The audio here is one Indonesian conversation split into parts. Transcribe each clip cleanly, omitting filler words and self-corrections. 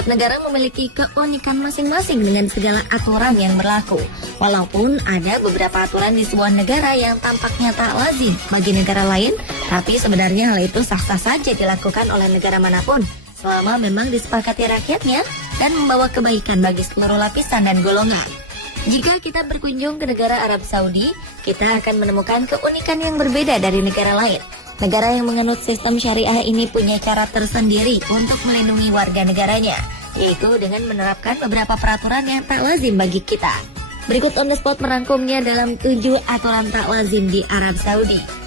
Setiap negara memiliki keunikan masing-masing dengan segala aturan yang berlaku. Walaupun ada beberapa aturan di sebuah negara yang tampaknya tak lazim bagi negara lain, tapi sebenarnya hal itu sah-sah saja dilakukan oleh negara manapun, selama memang disepakati rakyatnya dan membawa kebaikan bagi seluruh lapisan dan golongan. Jika kita berkunjung ke negara Arab Saudi, kita akan menemukan keunikan yang berbeda dari negara lain. Negara yang menganut sistem syariah ini punya cara tersendiri untuk melindungi warga negaranya, yaitu dengan menerapkan beberapa peraturan yang tak lazim bagi kita. Berikut On The Spot merangkumnya dalam 7 aturan tak lazim di Arab Saudi.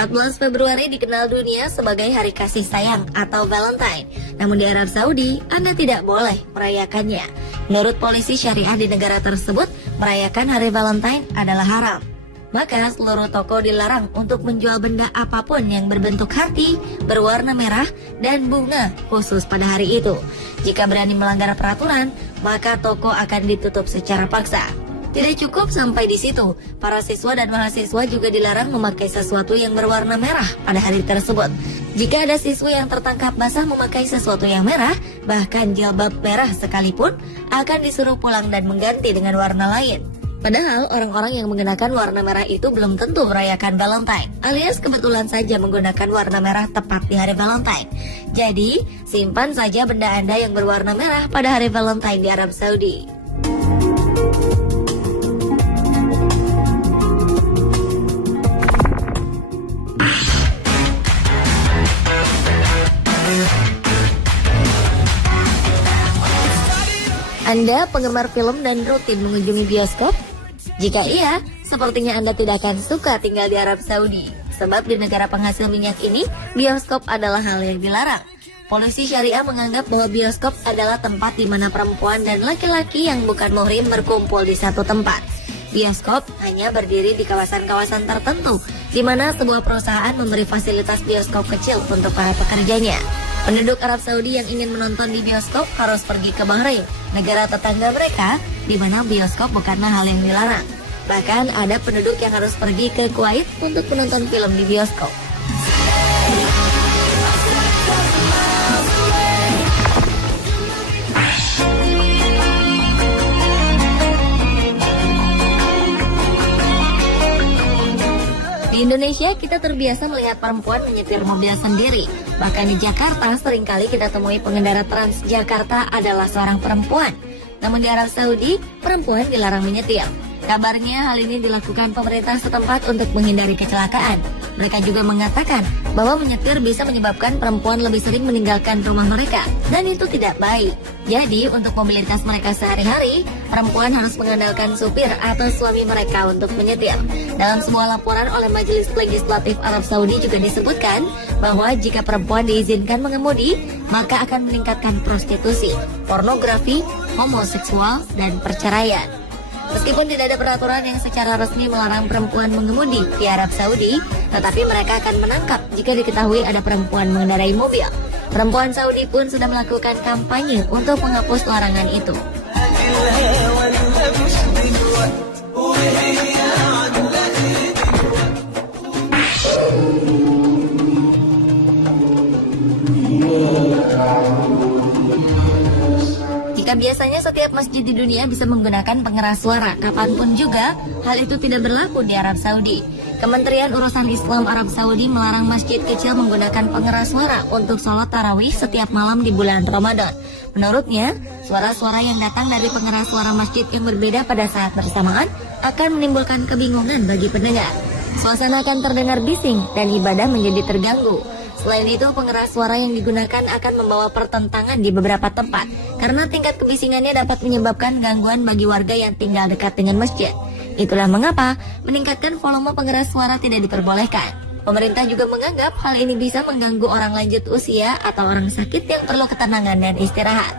14 Februari dikenal dunia sebagai Hari Kasih Sayang atau Valentine. Namun di Arab Saudi, Anda tidak boleh merayakannya. Menurut polisi syariah di negara tersebut, merayakan Hari Valentine adalah haram. Maka seluruh toko dilarang untuk menjual benda apapun yang berbentuk hati, berwarna merah, dan bunga khusus pada hari itu. Jika berani melanggar peraturan, maka toko akan ditutup secara paksa. Tidak cukup sampai di situ, para siswa dan mahasiswa juga dilarang memakai sesuatu yang berwarna merah pada hari tersebut. Jika ada siswa yang tertangkap basah memakai sesuatu yang merah, bahkan jilbab merah sekalipun, akan disuruh pulang dan mengganti dengan warna lain. Padahal orang-orang yang menggunakan warna merah itu belum tentu merayakan Valentine, alias kebetulan saja menggunakan warna merah tepat di hari Valentine. Jadi, simpan saja benda Anda yang berwarna merah pada hari Valentine di Arab Saudi. Anda penggemar film dan rutin mengunjungi bioskop? Jika iya, sepertinya Anda tidak akan suka tinggal di Arab Saudi. Sebab di negara penghasil minyak ini, bioskop adalah hal yang dilarang. Polisi syariah menganggap bahwa bioskop adalah tempat di mana perempuan dan laki-laki yang bukan muhrim berkumpul di satu tempat. Bioskop hanya berdiri di kawasan-kawasan tertentu, di mana sebuah perusahaan memberi fasilitas bioskop kecil untuk para pekerjanya. Penduduk Arab Saudi yang ingin menonton di bioskop harus pergi ke Bahrain, negara tetangga mereka, di mana bioskop bukanlah hal yang dilarang. Bahkan ada penduduk yang harus pergi ke Kuwait untuk menonton film di bioskop. Di Indonesia, kita terbiasa melihat perempuan menyetir mobil sendiri. Bahkan di Jakarta, seringkali kita temui pengendara Transjakarta adalah seorang perempuan. Namun di Arab Saudi, perempuan dilarang menyetir. Kabarnya hal ini dilakukan pemerintah setempat untuk menghindari kecelakaan. Mereka juga mengatakan bahwa menyetir bisa menyebabkan perempuan lebih sering meninggalkan rumah mereka, dan itu tidak baik. Jadi, untuk mobilitas mereka sehari-hari, perempuan harus mengandalkan supir atau suami mereka untuk menyetir. Dalam sebuah laporan oleh Majelis Legislatif Arab Saudi juga disebutkan bahwa jika perempuan diizinkan mengemudi, maka akan meningkatkan prostitusi, pornografi, homoseksual, dan perceraian. Meskipun tidak ada peraturan yang secara resmi melarang perempuan mengemudi di Arab Saudi, tetapi mereka akan menangkap jika diketahui ada perempuan mengendarai mobil. Perempuan Saudi pun sudah melakukan kampanye untuk menghapus larangan itu. Jika biasanya setiap masjid di dunia bisa menggunakan pengeras suara kapanpun juga, hal itu tidak berlaku di Arab Saudi. Kementerian Urusan Islam Arab Saudi melarang masjid kecil menggunakan pengeras suara untuk sholat tarawih setiap malam di bulan Ramadan. Menurutnya, suara-suara yang datang dari pengeras suara masjid yang berbeda pada saat bersamaan akan menimbulkan kebingungan bagi pendengar. Suasana akan terdengar bising dan ibadah menjadi terganggu. Selain itu, pengeras suara yang digunakan akan membawa pertentangan di beberapa tempat karena tingkat kebisingannya dapat menyebabkan gangguan bagi warga yang tinggal dekat dengan masjid. Itulah mengapa meningkatkan volume pengeras suara tidak diperbolehkan. Pemerintah juga menganggap hal ini bisa mengganggu orang lanjut usia atau orang sakit yang perlu ketenangan dan istirahat.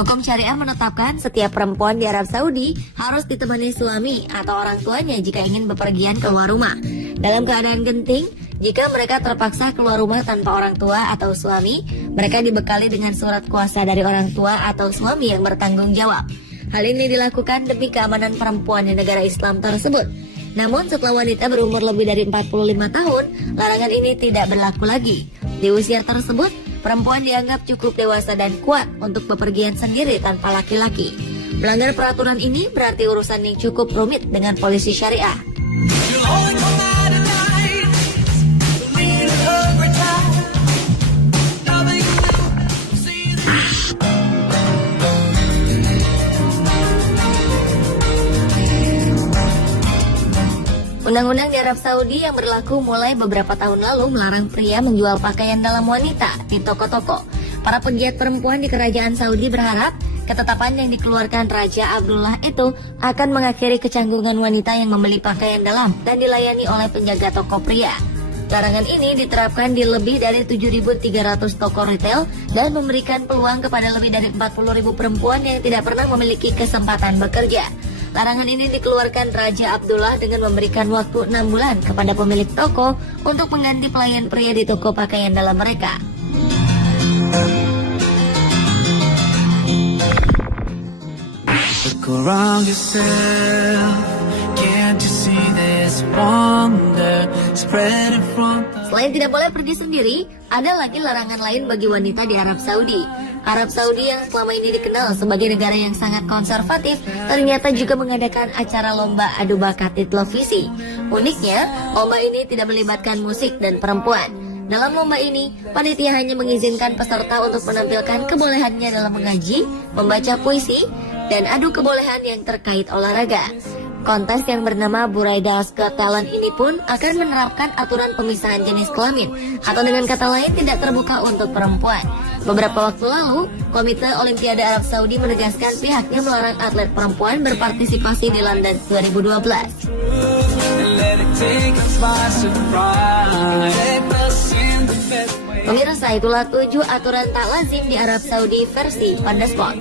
Hukum syariah menetapkan setiap perempuan di Arab Saudi harus ditemani suami atau orang tuanya jika ingin bepergian keluar rumah. Dalam keadaan genting, jika mereka terpaksa keluar rumah tanpa orang tua atau suami, mereka dibekali dengan surat kuasa dari orang tua atau suami yang bertanggung jawab. Hal ini dilakukan demi keamanan perempuan di negara Islam tersebut. Namun setelah wanita berumur lebih dari 45 tahun, larangan ini tidak berlaku lagi. Di usia tersebut, perempuan dianggap cukup dewasa dan kuat untuk bepergian sendiri tanpa laki-laki. Melanggar peraturan ini berarti urusan yang cukup rumit dengan polisi syariah. Undang-undang di Arab Saudi yang berlaku mulai beberapa tahun lalu melarang pria menjual pakaian dalam wanita di toko-toko. Para pegiat perempuan di kerajaan Saudi berharap ketetapan yang dikeluarkan Raja Abdullah itu akan mengakhiri kecanggungan wanita yang membeli pakaian dalam dan dilayani oleh penjaga toko pria. Larangan ini diterapkan di lebih dari 7.300 toko retail dan memberikan peluang kepada lebih dari 40.000 perempuan yang tidak pernah memiliki kesempatan bekerja. Larangan ini dikeluarkan Raja Abdullah dengan memberikan waktu 6 bulan kepada pemilik toko untuk mengganti pelayan pria di toko pakaian dalam mereka. Look around yourself, can't you see this wonder spread in front of... Selain tidak boleh pergi sendiri, ada lagi larangan lain bagi wanita di Arab Saudi. Arab Saudi yang selama ini dikenal sebagai negara yang sangat konservatif, ternyata juga mengadakan acara lomba adu bakat di televisi. Uniknya, lomba ini tidak melibatkan musik dan perempuan. Dalam lomba ini, panitia hanya mengizinkan peserta untuk menampilkan kebolehannya dalam mengaji, membaca puisi, dan adu kebolehan yang terkait olahraga. Kontes yang bernama Buraida's Got Talent ini pun akan menerapkan aturan pemisahan jenis kelamin, atau dengan kata lain tidak terbuka untuk perempuan. Beberapa waktu lalu, Komite Olimpiade Arab Saudi menegaskan pihaknya melarang atlet perempuan berpartisipasi di London 2012. Pemirsa, itulah 7 aturan tak lazim di Arab Saudi versi Pandespot.